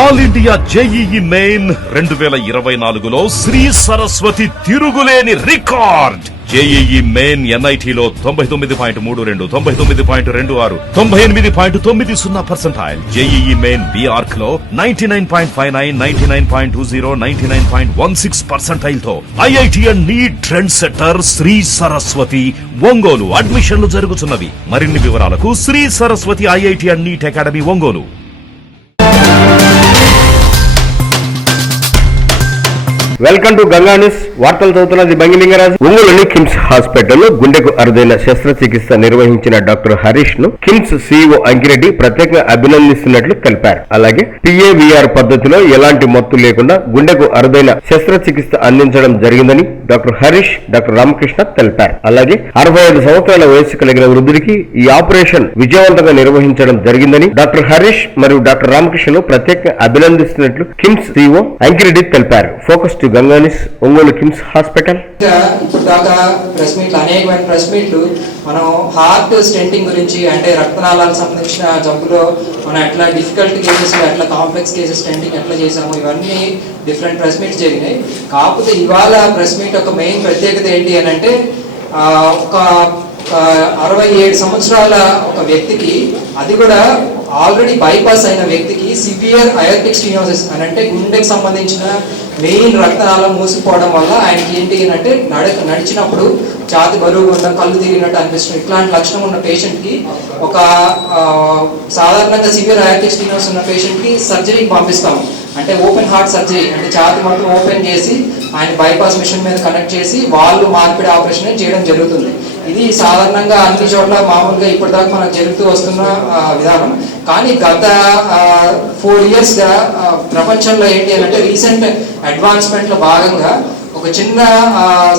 All India JEE main రెండు వేల ఇరవై నాలుగులో శ్రీ సరస్వతి తిరుగులేని రికార్డ్. జేఈఈ మెయిన్ ఎన్ఐటిలో తొంభై తొమ్మిది పాయింట్ మూడు రెండు తొంభై తొమ్మిది పాయింట్ రెండు ఆరు తొంభై ఎనిమిది పాయింట్ తొమ్మిది సున్నా percentile. JEE main బీఆర్క్లో ninety nine point five nine ninety nine point two zero ninety nine point one six పర్సెంటైల్తో IIT and NEET trend setter Shri Saraswati Ongole అడ్మిషన్లు జరుగుతున్నవి. మరిన్ని వివరాలకు Shri Saraswati IIT and NEET academy Ongole. Welcome to Ganga news వార్తలు చదువుతున్నది బంగిలింగరాజు. ఒంగోలుని కిమ్స్ హాస్పిటల్లో గుండెకు అరుదైన శస్త్రచికిత్స నిర్వహించిన డాక్టర్ హరీష్ను కిమ్స్ సీఈఓ అంకిరెడ్డి ప్రత్యేకంగా అభినందిస్తున్నట్లు తెలిపారు. అలాగే పిఏవిఆర్ పద్ధతిలో ఎలాంటి మత్తు లేకుండా గుండెకు అరుదైన శస్త్రచికిత్స అందించడం జరిగిందని డాక్టర్ హరీష్ డాక్టర్ రామకృష్ణ తెలిపారు. అలాగే అరవై ఐదు సంవత్సరాల వయసు కలిగిన వృద్ధుడికి ఈ ఆపరేషన్ విజయవంతంగా నిర్వహించడం జరిగిందని డాక్టర్ హరీష్ మరియు డాక్టర్ రామకృష్ణను ప్రత్యేకంగా అభినందిస్తున్నట్లు కిమ్స్ సీఈఓ అంకిరెడ్డి తెలిపారు. ఫోకస్ టు గంగానిస్ ఒంగోలు కిమ్స్ హాస్పిటల్ ఇప్పుడు దాకా ప్రెస్ మీట్లు అనేకమైన ప్రెస్ మీట్లు మనం హార్ట్ స్టెంటింగ్ గురించి అంటే రక్తనాళాలకు సంబంధించిన జబ్బులో మనం ఎట్లా డిఫికల్ట్ కేసెస్ ఎట్లా కాంప్లెక్స్ కేసెస్ స్టెంటింగ్ ఎట్లా చేసాము ఇవన్నీ డిఫరెంట్ ప్రెస్ మీట్స్ జరిగినాయి. కాకపోతే ఇవాళ ప్రెస్ మీట్ ఒక మెయిన్ ప్రత్యేకత ఏంటి అని అంటే ఒక అరవై ఏడు సంవత్సరాల ఒక వ్యక్తికి అది కూడా ఆల్రెడీ బైపాస్ అయిన వ్యక్తికి సివియర్ అయోపిక్ స్టీనోసిస్ అని అంటే గుండెకి సంబంధించిన మెయిన్ రక్తనాళం మూసిపోవడం వల్ల ఆయనకి ఏంటి అని అంటే నడ నడిచినప్పుడు ఛాతి బరువు ఉండడం కళ్ళు తిరిగినట్టు అనిపిస్తుంది. ఇట్లాంటి లక్షణం ఉన్న పేషెంట్కి ఒక సాధారణంగా సివియర్ అయోపిక్ స్టీనోసిస్ ఉన్న పేషెంట్కి సర్జరీకి పంపిస్తాము. అంటే ఓపెన్ హార్ట్ సర్జరీ అంటే ఛాతి మొత్తం ఓపెన్ చేసి ఆయన బైపాస్ మిషన్ మీద కనెక్ట్ చేసి వాళ్ళు మార్పిడి ఆపరేషన్ చేయడం జరుగుతుంది. ఇది సాధారణంగా అన్ని చోట్ల మామూలుగా ఇప్పటిదాకా మనకు జరుగుతూ వస్తున్న విధానం. కానీ గత ఫోర్ ఇయర్స్గా ప్రపంచంలో ఏంటి అని అంటే రీసెంట్ అడ్వాన్స్మెంట్లో భాగంగా ఒక చిన్న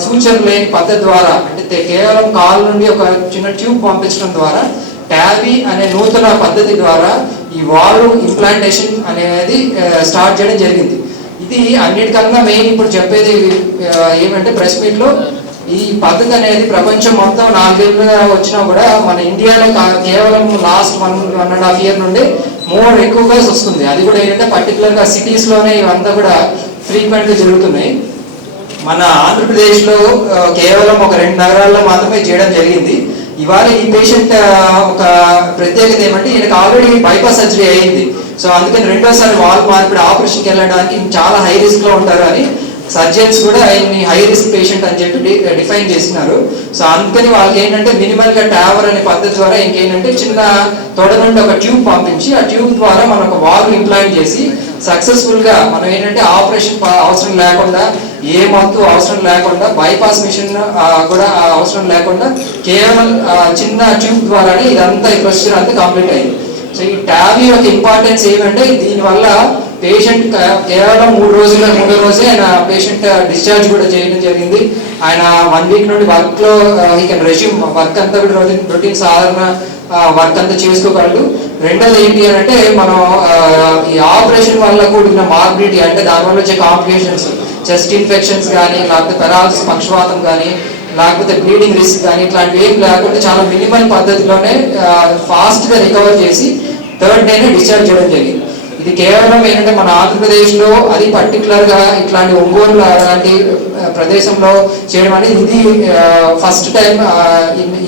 సూచన లేని పద్ధతి ద్వారా అంటే కేవలం కాలు నుండి ఒక చిన్న ట్యూబ్ పంపించడం ద్వారా ట్యాబీ అనే నూతన పద్ధతి ద్వారా ఈ వాల్వ్ ఇంప్లాంటేషన్ అనేది స్టార్ట్ చేయడం జరిగింది. ఇది అన్నిటికన్నా మెయిన్ ఇప్పుడు చెప్పేది ఏమంటే ప్రెస్ మీట్లో ఈ పద్ధతి అనేది ప్రపంచం మొత్తం నాలుగేళ్ళుగా వచ్చినా కూడా మన ఇండియాలో కా- కేవలం last one one and half year నుండి మోర్ ఎక్కువగా వస్తుంది. అది కూడా ఏంటంటే పర్టికులర్గా సిటీస్లోనే ఇవంతా కూడా ఫ్రీక్వెంట్గా జరుగుతున్నాయి. మన ఆంధ్రప్రదేశ్లో కేవలం ఒక రెండు నగరాల్లో మాత్రమే చేయడం జరిగింది. ఇవాళ ఈ పేషెంట్ ఒక ప్రత్యేకత ఏమంటే ఈయనకు ఆల్రెడీ బైపాస్ సర్జరీ అయింది. సో అందుకని రెండోసారి వాల్ మార్పిడి ఆపరేషన్కి వెళ్ళడానికి చాలా హై రిస్క్లో ఉంటారు అని సర్జన్స్ కూడా ఆయన్ని హై రిస్క్ పేషెంట్ అని చెప్పి డిఫైన్ చేసినారు సో అందుకని వాళ్ళకి ఏంటంటే మినిమల్గా ట్యావర్ అనే పద్ధతి ద్వారా ఇంకేంటంటే చిన్న తొడ నుండి ఒక ట్యూబ్ పంపించి ఆ ట్యూబ్ ద్వారా మనం ఒక వాల్వ్ ఇంప్లాంట్ చేసి సక్సెస్ఫుల్గా మనం ఏంటంటే ఆపరేషన్ అవసరం లేకుండా ఏ మత్తు అవసరం లేకుండా బైపాస్ మిషన్ కూడా ఆ అవసరం లేకుండా కేవలం చిన్న ట్యూబ్ ద్వారానే ఇదంతా ఈ ప్రొసీజర్ అంతా కంప్లీట్ అయింది. సో ఈ ట్యాబ్ యొక్క ఇంపార్టెన్స్ ఏమంటే దీనివల్ల పేషెంట్ కేవలం మూడు రోజుల మూడో రోజే ఆయన పేషెంట్ డిశ్చార్జ్ కూడా చేయడం జరిగింది. ఆయన వన్ వీక్ నుండి వర్క్లో ఈ కెన్ రెజ్యూమ్ వర్క్ అంతా కూడా రొటీన్ రొటీన్ సాధారణ వర్క్ అంతా చేసుకోగలడు. రెండోది ఏంటి అని అంటే మనం ఈ ఆపరేషన్ వల్ల కూడిన మార్బిలిటీ అంటే దానివల్ల వచ్చే కాంప్లికేషన్స్ చెస్ట్ ఇన్ఫెక్షన్స్ కానీ లేకపోతే పెరాలసిస్ పక్షవాతం కానీ లేకపోతే బ్లీడింగ్ రిస్క్ కానీ ఇట్లాంటివి ఏం లేకుండా చాలా మినిమల్ పద్ధతిలోనే ఫాస్ట్గా రికవర్ చేసి థర్డ్ డేనే డిశ్చార్జ్ చేయడం జరిగింది. ఇది కేవలం ఏంటంటే మన ఆంధ్రప్రదేశ్లో అది పర్టికులర్గా ఇట్లాంటి ఒంగోలు అలాంటి ప్రదేశంలో చేయడం అనేది ఇది ఫస్ట్ టైం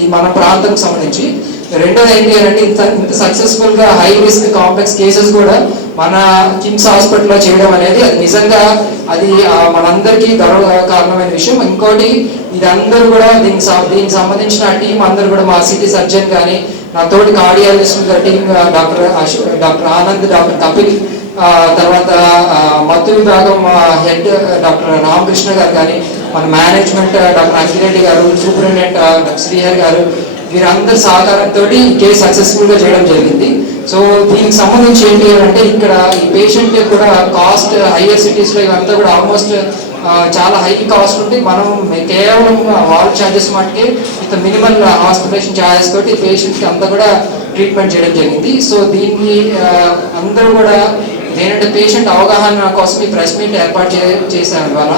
ఈ మన ప్రాంతం సంబంధించి. రెండోది ఏంటి అంటే ఇంత ఇంత సక్సెస్ఫుల్గా హై రిస్క్ కాంప్లెక్స్ కేసెస్ కూడా మన కిమ్స్ హాస్పిటల్లో చేయడం అనేది అది నిజంగా అది మనందరికీ గర్వ కారణమైన విషయం. ఇంకోటి ఇదందరూ కూడా దీనికి దీనికి సంబంధించిన టీం అందరూ కూడా మా సిటీ సర్జన్ కానీ నా cardiologist team doctor doctor Anand doctor Kapil తర్వాత మత్తు విభాగం హెడ్ డాక్టర్ రామకృష్ణ గారు కానీ మన మేనేజ్మెంట్ డాక్టర్ అంజిరెడ్డి గారు సూపరింటెండెంట్ డాక్టర్ శ్రీహర్ గారు వీరందరి సహకారంతో ఈ కేసు సక్సెస్ఫుల్గా చేయడం జరిగింది. సో దీనికి సంబంధించి ఏంటి అంటే ఇక్కడ ఈ పేషెంట్ కూడా కాస్ట్ హైయర్ సిటీస్లో ఇవంతా కూడా ఆల్మోస్ట్ చాలా హై కాస్ట్ ఉంటే మనం కేవలం వాల్ ఛార్జెస్ మటుకే ఇంత మినిమల్ హాస్పిటలేషన్ ఛార్జెస్ తోటి పేషెంట్కి అంతా కూడా ట్రీట్మెంట్ చేయడం జరిగింది. సో దీన్ని అందరూ కూడా ఏంటంటే పేషెంట్ అవగాహన కోసం ఈ ప్రెస్ మీట్ ఏర్పాటు చే చేశారు ఇవాళ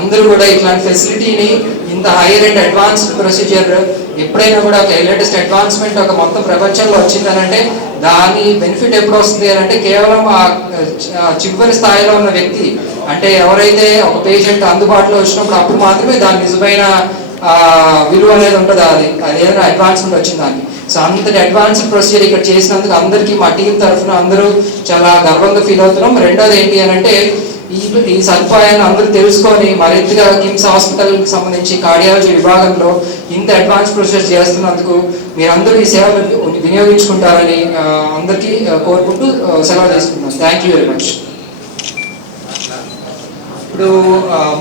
అందరూ కూడా ఇట్లాంటి ఫెసిలిటీని ఇంత హైయర్ అండ్ అడ్వాన్స్డ్ ప్రొసీజర్ ఎప్పుడైనా కూడా ఒక లేటెస్ట్ అడ్వాన్స్మెంట్ ఒక మొత్తం ప్రపంచంలో వచ్చిందనంటే దాని బెనిఫిట్ ఎప్పుడు వస్తుంది అని అంటే కేవలం ఆ చివరి స్థాయిలో ఉన్న వ్యక్తి అంటే ఎవరైతే ఒక పేషెంట్ అందుబాటులో వచ్చినప్పుడు అప్పుడు మాత్రమే దాని నిజమైన విలువ అనేది ఉంటుంది? అది అది ఏదైనా అడ్వాన్స్మెంట్ వచ్చింది దానికి సో అంతటి అడ్వాన్స్డ్ ప్రొసీజర్ ఇక్కడ చేసినందుకు అందరికీ మా టీం తరఫున అందరూ చాలా గర్వంగా ఫీల్ అవుతున్నాం. రెండోది ఏంటి అని అంటే ఈ ఈ సదుపాయాన్ని అందరూ తెలుసుకొని మరింతగా కిమ్స్ హాస్పిటల్కి సంబంధించి కార్డియాలజీ విభాగంలో ఇంత అడ్వాన్స్ ప్రొసెస్ చేస్తున్నందుకు మీరందరూ ఈ సేవలు వినియోగించుకుంటారని అందరికీ కోరుకుంటూ సెలవు తీసుకుంటున్నాను థ్యాంక్ యూ వెరీ మచ్ ఇప్పుడు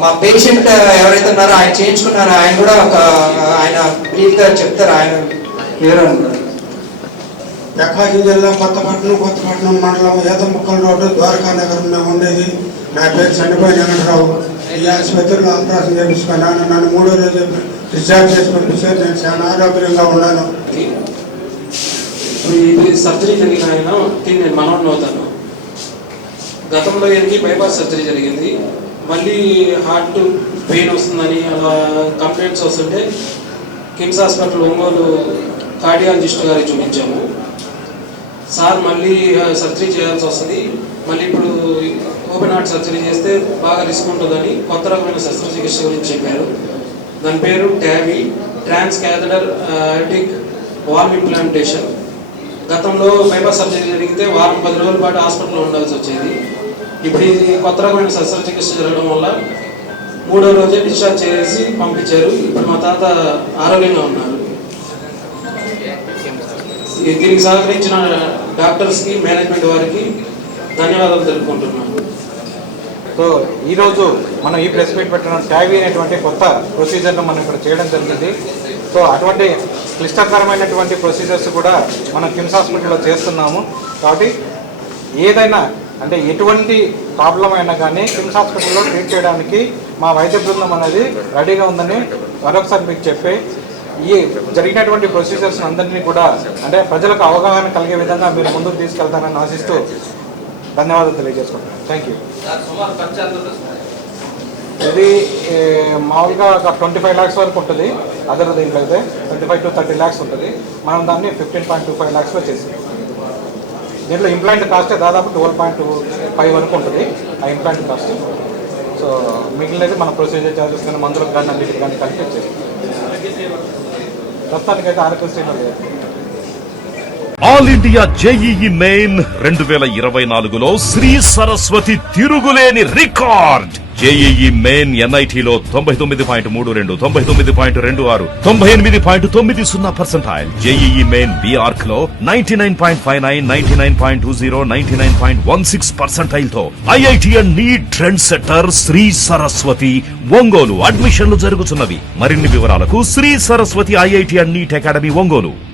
మా పేషెంట్ ఎవరైతే ఉన్నారో ఆయన చేయించుకున్నారో ఆయన కూడా ఒక ఆయన బ్రీఫ్గా చెప్తారు ఆయన వివరణ ప్రకాశం జిల్లా కొత్తపట్నం కొత్తపట్నం మండలం ఏతముక్కల రోడ్డు ద్వారకా నగరం మేము ఉండేది. నా పేరు చండిపోయి వెంకటరావు ఈ ఆసుపత్రిలో ఆపరేషన్ చేయించుకున్నాను. నన్ను మూడో రోజు డిశ్చార్జ్ చేసి పంపించారు నేను చాలా ఆరోగ్యంగా ఉన్నాను. సర్జరీ జరిగిన ఆయన నేను మనవడిని అవుతాను గతంలో ఈయనకి బైపాస్ సర్జరీ జరిగింది. మళ్ళీ హార్ట్ పెయిన్ వస్తుందని అలా కంప్లైంట్స్ వస్తుంటే కిమ్స్ హాస్పిటల్ ఒంగోలు కార్డియాలజిస్ట్ గారికి చూపించాము. సార్ మళ్ళీ సర్జరీ చేయాల్సి వస్తుంది. మళ్ళీ ఇప్పుడు ఓపెన్ హార్ట్ సర్జరీ చేస్తే బాగా రిస్క్ ఉంటుందని కొత్త రకమైన శస్త్రచికిత్స గురించి చెప్పారు. దాని పేరు TAVI transcatheter aortic valve implantation గతంలో బైపాస్ సర్జరీ జరిగితే వారం పది రోజుల పాటు హాస్పిటల్లో ఉండాల్సి వచ్చేది. ఇప్పుడు ఇది కొత్త రకమైన శస్త్రచికిత్స జరగడం వల్ల మూడో రోజే డిశ్చార్జ్ చేసి పంపించారు. ఇప్పుడు మా తాత ఆరోగ్యంగా ఉన్నారు. దీనికి సహకరించిన డాక్టర్స్కి మేనేజ్మెంట్ వారికి ధన్యవాదాలు తెలుపుకుంటున్నాను. సో ఈరోజు మనం ఈ ప్రెస్ మీట్ పెట్టడం ట్యావీ అనేటువంటి కొత్త ప్రొసీజర్ను మనం ఇక్కడ చేయడం జరిగింది. సో అటువంటి క్లిష్టకరమైనటువంటి ప్రొసీజర్స్ కూడా మనం కిమ్స్ హాస్పిటల్లో చేస్తున్నాము. కాబట్టి ఏదైనా అంటే ఎటువంటి ప్రాబ్లం అయినా కానీ కిమ్స్ హాస్పిటల్లో ట్రీట్ చేయడానికి మా వైద్య బృందం అనేది రెడీగా ఉందని మరొకసారి మీకు చెప్పి ఈ జరిగినటువంటి ప్రొసీజర్స్ అందరినీ కూడా అంటే ప్రజలకు అవగాహన కలిగే విధంగా మీరు ముందుకు తీసుకెళ్తారని ఆశిస్తూ ధన్యవాదాలు తెలియజేసుకుంటున్నాను. థ్యాంక్ యూ ఇది మామూలుగా ఒక ట్వంటీ ఫైవ్ ల్యాక్స్ వరకు ఉంటుంది. అదర్ దీంట్లో అయితే twenty five to thirty lakhs ఉంటుంది. మనం దాన్ని ఫిఫ్టీన్ పాయింట్ టూ ఫైవ్ ల్యాక్స్లో చేసాం. దీంట్లో ఇంప్లాంట్ కాస్ట్ దాదాపు ట్వెల్వ్ పాయింట్ ఫైవ్ వరకు ఉంటుంది ఆ ఇంప్లాంట్ కాస్ట్ సో మిగిలినది మన ప్రొసీజర్ చార్జెస్ కానీ మందులకు కానీ అన్నిటికి కానీ కలిపి ఇచ్చేది ప్రస్తుతానికైతే ఆరోగ్యశ్రీలో లేదు. ఆల్ ఇండియా జేఈఈ మెయిన్ రెండు వేల ఇరవై నాలుగులో శ్రీ సరస్వతి తిరుగులేని రికార్డ్. జేఈఈ మెయిన్ ఎన్ఐటిలో తొంభై తొమ్మిది పాయింట్ మూడు రెండు తొంభై తొమ్మిది పాయింట్ రెండు ఆరు తొంభై ఎనిమిది పాయింట్ తొమ్మిది సున్నా percentile. JEE main బీఆర్క్లో ninety nine point five nine ninety nine point two zero ninety nine point one six పర్సెంటైల్తో IIT and NEET trend setter Shri Saraswati Ongole. అడ్మిషన్లు జరుగుతున్నవి. మరిన్ని వివరాలకు Shri Saraswati IIT and NEET academy Ongole.